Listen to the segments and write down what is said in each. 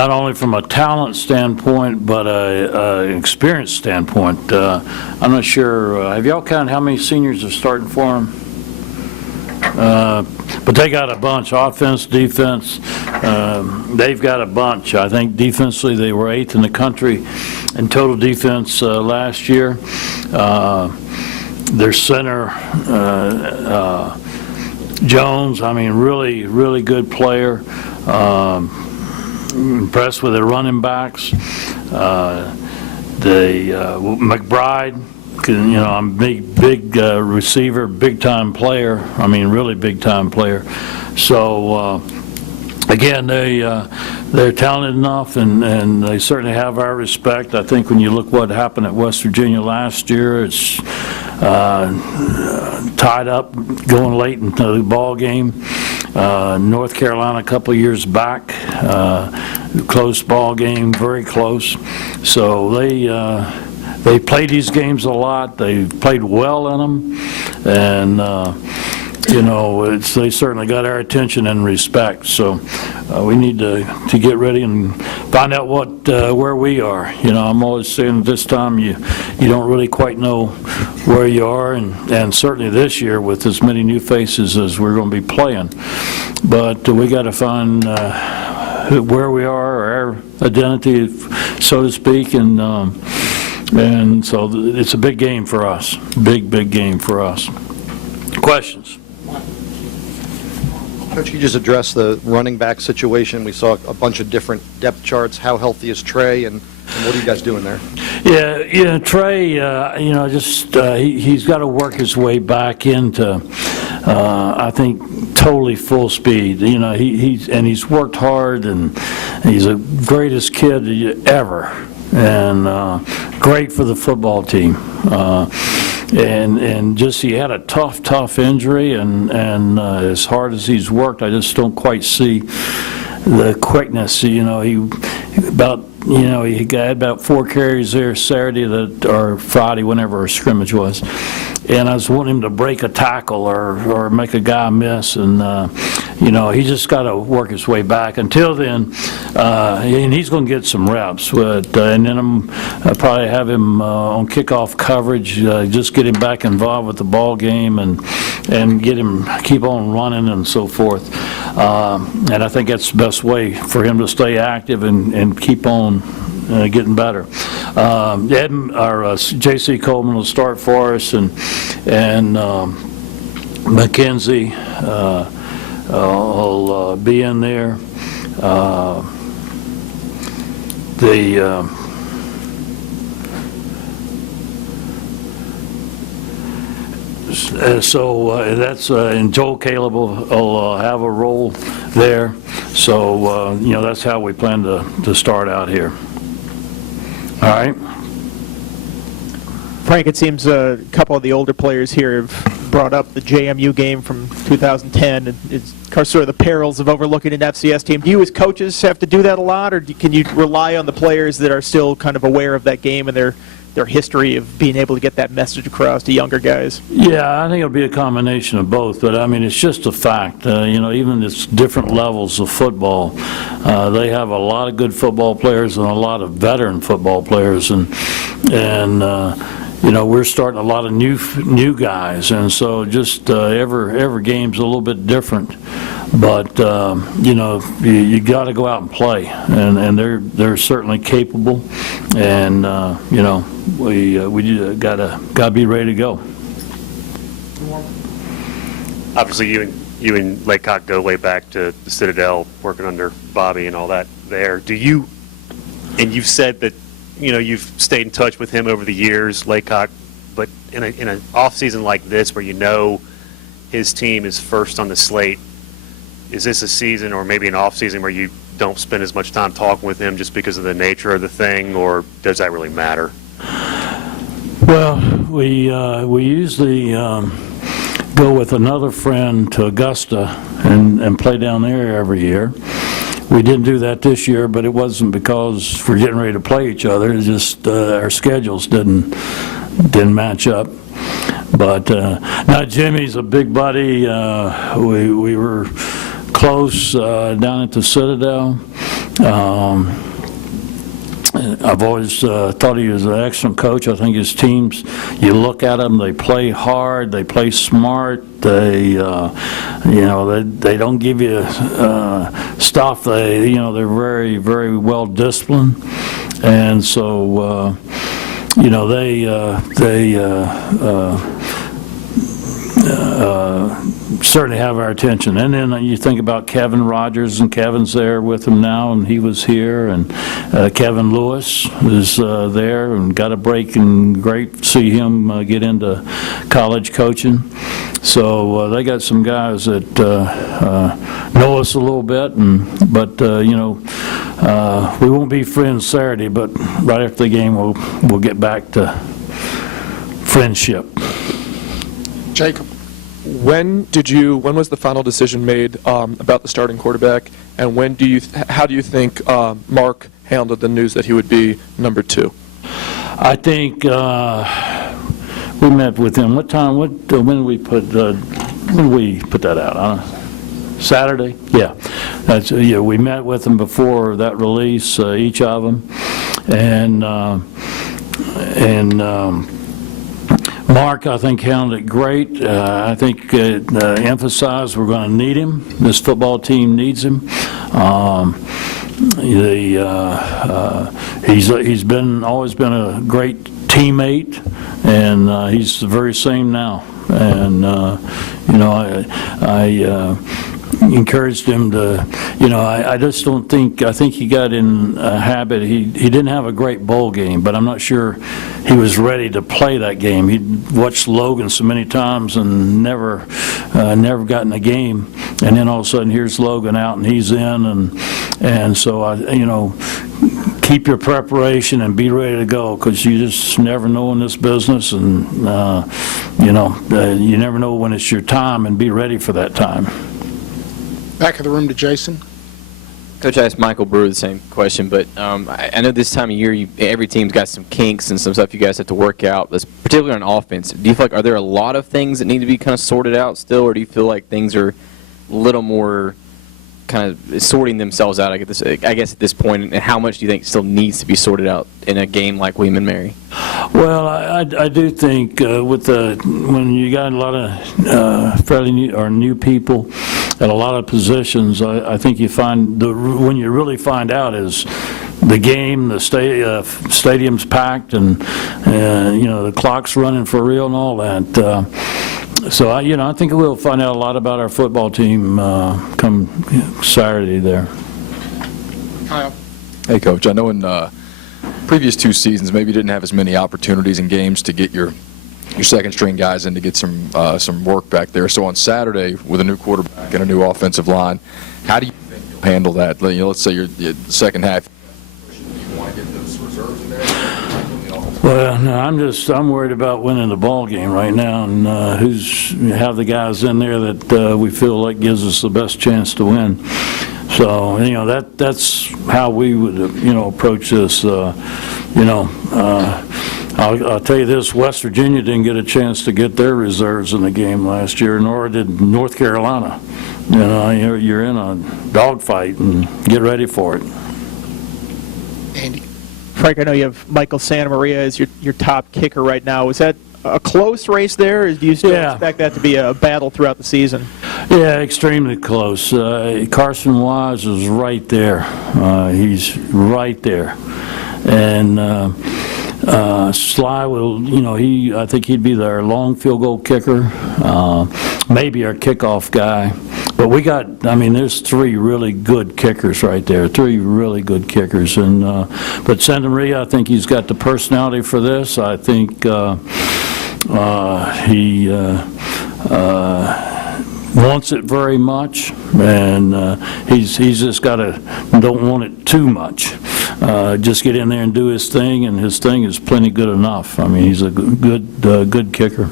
not only from a talent standpoint, but an experience standpoint. I'm not sure, have y'all counted how many seniors are starting for them? But they got a bunch, offense, defense. They've got a bunch. I think defensively they were 8th in the country in total defense last year. Their center, Jones, I mean, really, really good player. Impressed with their running backs. McBride, you know, I'm big receiver, big time player. I mean, really big time player. So again, they're talented enough, and they certainly have our respect. I think when you look what happened at West Virginia last year, it's tied up going late into the ball game. North Carolina a couple of years back, close ball game, very close. So they play these games a lot. They played well in them, and you know, they certainly got our attention and respect. So we need to get ready and find out where we are. You know, I'm always saying this time you don't really quite know where you are, and certainly this year with as many new faces as we're going to be playing. But we got to find where we are, our identity, so to speak, and so it's a big game for us. Big game for us. Questions? Coach, you just addressed the running back situation. We saw a bunch of different depth charts. How healthy is Trey, and what are you guys doing there? Yeah, Trey, you know, just he's got to work his way back into, I think, totally full speed. You know, he's worked hard, and he's the greatest kid ever, and great for the football team. And just he had a tough injury, and as hard as he's worked, I just don't quite see the quickness. You know, he had about 4 carries there Saturday or Friday, whenever our scrimmage was. And I was wanting him to break a tackle or make a guy miss, and you know, he just got to work his way back. Until then, and he's going to get some reps. But and then I'll probably have him on kickoff coverage, just get him back involved with the ball game, and get him keep on running and so forth. And I think that's the best way for him to stay active and keep on getting better. J.C. Coleman will start for us, and McKenzie will be in there. That's and Joel Caleb will have a role there. So you know, that's how we plan to start out here. All right. Frank, it seems a couple of the older players here have brought up the JMU game from 2010. And it's sort of the perils of overlooking an FCS team. Do you as coaches have to do that a lot, or can you rely on the players that are still kind of aware of that game and their history of being able to get that message across to younger guys? Yeah, I think it'll be a combination of both, but I mean, it's just a fact. You know, even it's different levels of football. They have a lot of good football players and a lot of veteran football players, and you know, we're starting a lot of new guys, and so just every game's a little bit different. But you know, you got to go out and play, and they're certainly capable, and you know, we gotta be ready to go. Obviously, you and Laycock go way back to the Citadel, working under Bobby and all that there. Do you? And you've said that, you know, you've stayed in touch with him over the years, Laycock, but in an off season like this, where you know his team is first on the slate, is this a season or maybe an off season where you don't spend as much time talking with him just because of the nature of the thing, or does that really matter? Well, we usually go with another friend to Augusta and play down there every year. We didn't do that this year, but it wasn't because we're getting ready to play each other. It's just our schedules didn't match up. But now Jimmy's a big buddy. We were close down at the Citadel, I've always thought he was an excellent coach. I think his teams, you look at them, they play hard, they play smart, they don't give you stuff. They're very, very well disciplined, and so they certainly have our attention. And then you think about Kevin Rogers, and Kevin's there with him now, and he was here, and Kevin Lewis is there and got a break, and great to see him get into college coaching. So they got some guys that know us a little bit, but we won't be friends Saturday, but right after the game we'll get back to friendship. Jacob, when was the final decision made about the starting quarterback, and how do you think Mark handled the news that he would be number 2? I think we met with him. When did we put that out? Saturday? Yeah. We met with them before that release, each of them, and Mark, I think, handled it great. I think emphasized we're going to need him. This football team needs him. He's always been a great teammate, and he's the very same now. And I encouraged him to, I just don't think, I think he got in a habit. He didn't have a great bowl game, but I'm not sure he was ready to play that game. He'd watched Logan so many times and never got in a game, and then all of a sudden here's Logan out and he's in, and so keep your preparation and be ready to go, because you just never know in this business, and you never know when it's your time, and be ready for that time. Back of the room to Jason. Coach, I asked Michael Brewer the same question, but I know this time of year every team's got some kinks and some stuff you guys have to work out, particularly on offense. Do you feel like, are there a lot of things that need to be kind of sorted out still, or do you feel like things are a little more kind of sorting themselves out, I guess at this point, and how much do you think still needs to be sorted out in a game like William & Mary? Well, I do think when you got a lot of fairly new people at a lot of positions, I think you find when you really find out is the game, the stadium's packed, and the clock's running for real and all that. So I think we'll find out a lot about our football team come Saturday there. Kyle. Hey, Coach. I know in previous 2 seasons, maybe you didn't have as many opportunities in games to get your second-string guys in to get some work back there. So on Saturday, with a new quarterback and a new offensive line, how do you think you'll handle that? Let's say you're the second half. Do you want to get those reserves in there? Well, no, I'm worried about winning the ball game right now, and have the guys in there that we feel like gives us the best chance to win. So that's how we would approach this. I'll tell you this: West Virginia didn't get a chance to get their reserves in the game last year, nor did North Carolina. You're in a dogfight, and get ready for it. Andy. Frank, I know you have Michael Santamaria as your top kicker right now. Is that a close race there, or do you still expect that to be a battle throughout the season? Yeah, extremely close. Carson Wise is right there. He's right there. And Sly will, I think he'd be our long field goal kicker, maybe our kickoff guy. But there's 3 really good kickers right there, 3 really good kickers. And but Santamaria, I think he's got the personality for this. I think he wants it very much, and he's just don't want it too much. Just get in there and do his thing, and his thing is plenty good enough. He's a good kicker.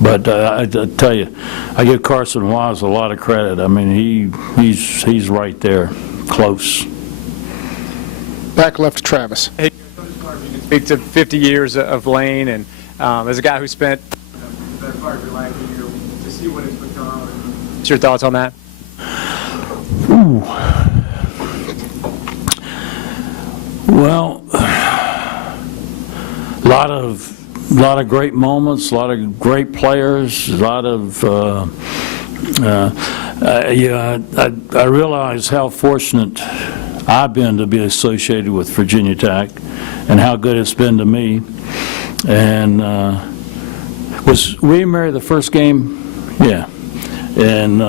But I tell you, I give Carson Wise a lot of credit. He's right there, close. Back left to Travis. Hey, you can speak to 50 years of Lane, and as a guy who spent the better part of your life here, to see what it's become. What's your thoughts on that? Ooh. Well, a lot of great moments, a lot of great players, a lot of I realize how fortunate I've been to be associated with Virginia Tech and how good it's been to me. And was William Mary the first game? Yeah. And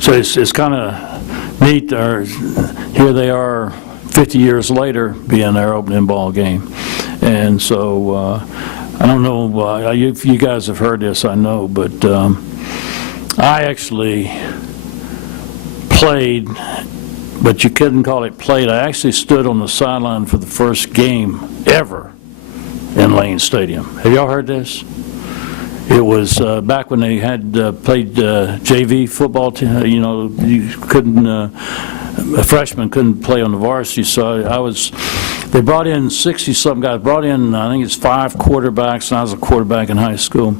so it's kind of neat. Here they are 50 years later being their opening ball game. And so I don't know if you guys have heard this, I know, but I actually played, but you couldn't call it played. I actually stood on the sideline for the first game ever in Lane Stadium. Have y'all heard this? It was back when they had played JV football. You couldn't, a freshman couldn't play on the varsity, so they brought in 60-something guys, brought in, I think it's 5 quarterbacks, and I was a quarterback in high school.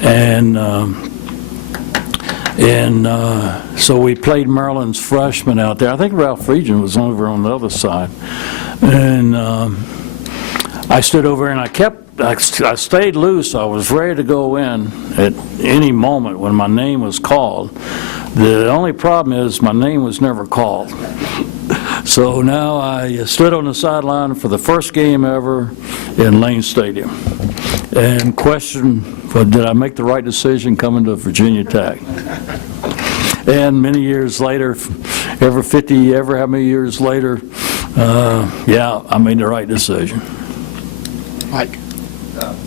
And so we played Maryland's freshmen out there. I think Ralph Regent was over on the other side. And I stood over and I stayed loose. I was ready to go in at any moment when my name was called. The only problem is my name was never called. So now I stood on the sideline for the first game ever in Lane Stadium. And question, did I make the right decision coming to Virginia Tech? And many years later, how many years later, yeah, I made the right decision. Mike.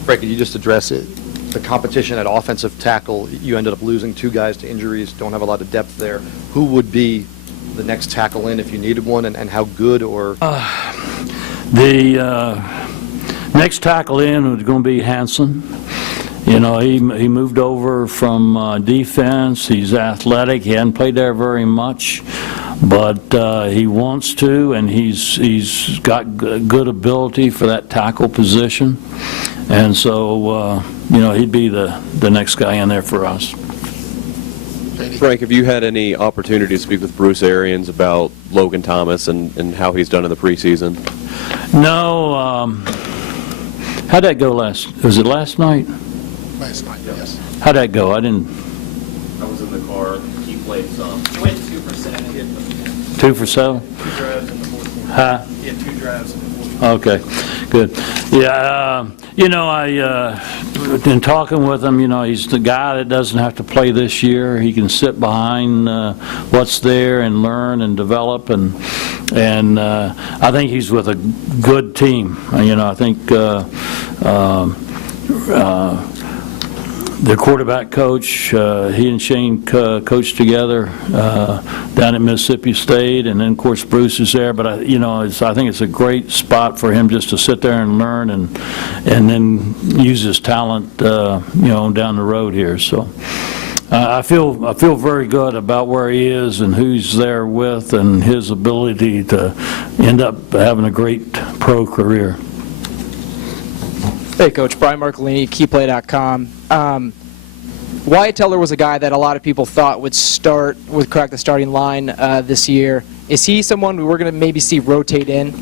Frank, could you just address it? The competition at offensive tackle, you ended up losing 2 guys to injuries, don't have a lot of depth there. Who would be the next tackle in if you needed one, and how good or? The next tackle in was going to be Hansen. You know, he moved over from defense. He's athletic. He hadn't played there very much, but he wants to, and he's got good ability for that tackle position. And so, he'd be the next guy in there for us. Frank, have you had any opportunity to speak with Bruce Arians about Logan Thomas and how he's done in the preseason? No. How'd that go was it last night? Last night, yes. How'd that go? I didn't. I was in the car. He played some. He went 2 for 7. 2 for 7? 2 drives in the fourth quarter. Huh? He had 2 drives in the fourth quarter. Okay, good. Yeah, in talking with him, he's the guy that doesn't have to play this year. He can sit behind what's there and learn and develop, and I think he's with a good team. I think their quarterback coach, he and Shane coached together down at Mississippi State, and then of course Bruce is there. But I think it's a great spot for him just to sit there and learn, and then use his talent, down the road here. So I feel very good about where he is and who he's there with, and his ability to end up having a great pro career. Hey, Coach. Brian Marcolini, KeyPlay.com. Wyatt Teller was a guy that a lot of people thought would crack the starting line this year. Is he someone we're going to maybe see rotate in?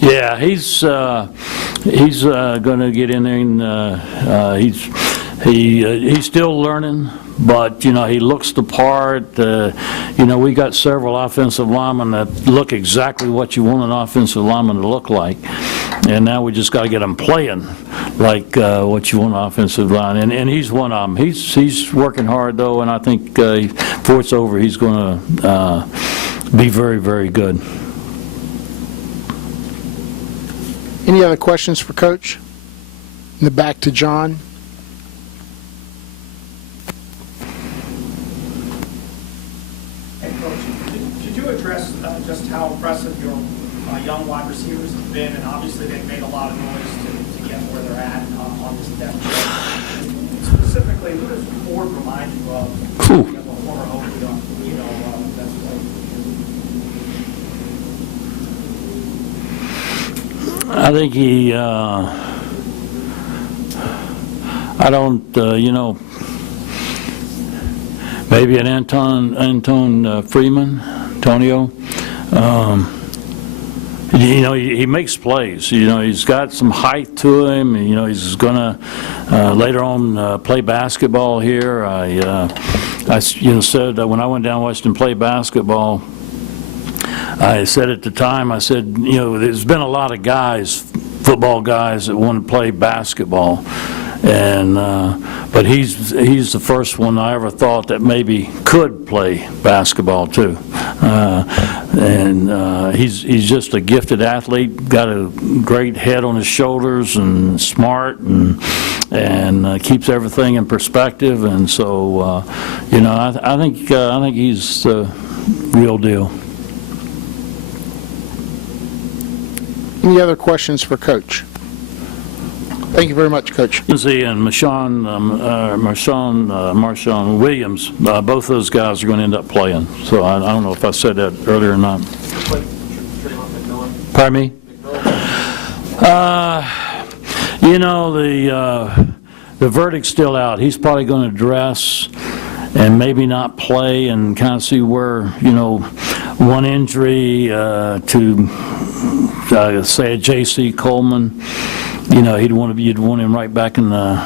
Yeah, he's going to get in there, and he's still learning, but he looks the part. We got several offensive linemen that look exactly what you want an offensive lineman to look like, and now we just got to get them playing like what you want an offensive line, and he's one of them. He's working hard though, and I think before it's over, he's going to be very, very good. Any other questions for Coach? In the back to John. Hey, Coach, could you address just how impressive your young wide receivers have been? And obviously they've made a lot of noise to get where they're at on this depth chart. Specifically, who does Ford remind you of? You know, a former Hokie, that's I think he, Maybe an Antone Freeman, Tonio. You know, he makes plays. You know, he's got some height to him. You know, he's going to later on play basketball here. I said when I went down west and played basketball, I said at the time, I said, you know, there's been a lot of guys, football guys, that want to play basketball. And but he's the first one I ever thought that maybe could play basketball too, and he's just a gifted athlete, got a great head on his shoulders, and smart, and keeps everything in perspective. And so, you know, I think he's the real deal. Any other questions for Coach? Thank you very much, Coach. Lindsay and Marshawn Williams, both those guys are going to end up playing. So I don't know if I said that earlier or not. Pardon me? You know, the verdict's still out. He's probably going to dress and maybe not play, and kind of see where, you know, one injury to say a J.C. Coleman. You know, you'd want him right back in the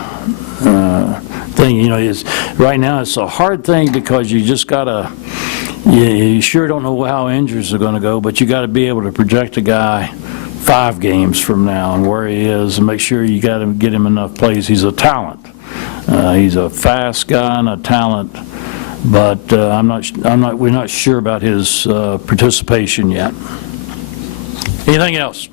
thing. You know, right now it's a hard thing because you just gotta. You sure don't know how injuries are going to go, but you got to be able to project a guy 5 games from now and where he is, and make sure you got to get him enough plays. He's a talent. He's a fast guy and a talent, but we're not sure about his participation yet. Anything else?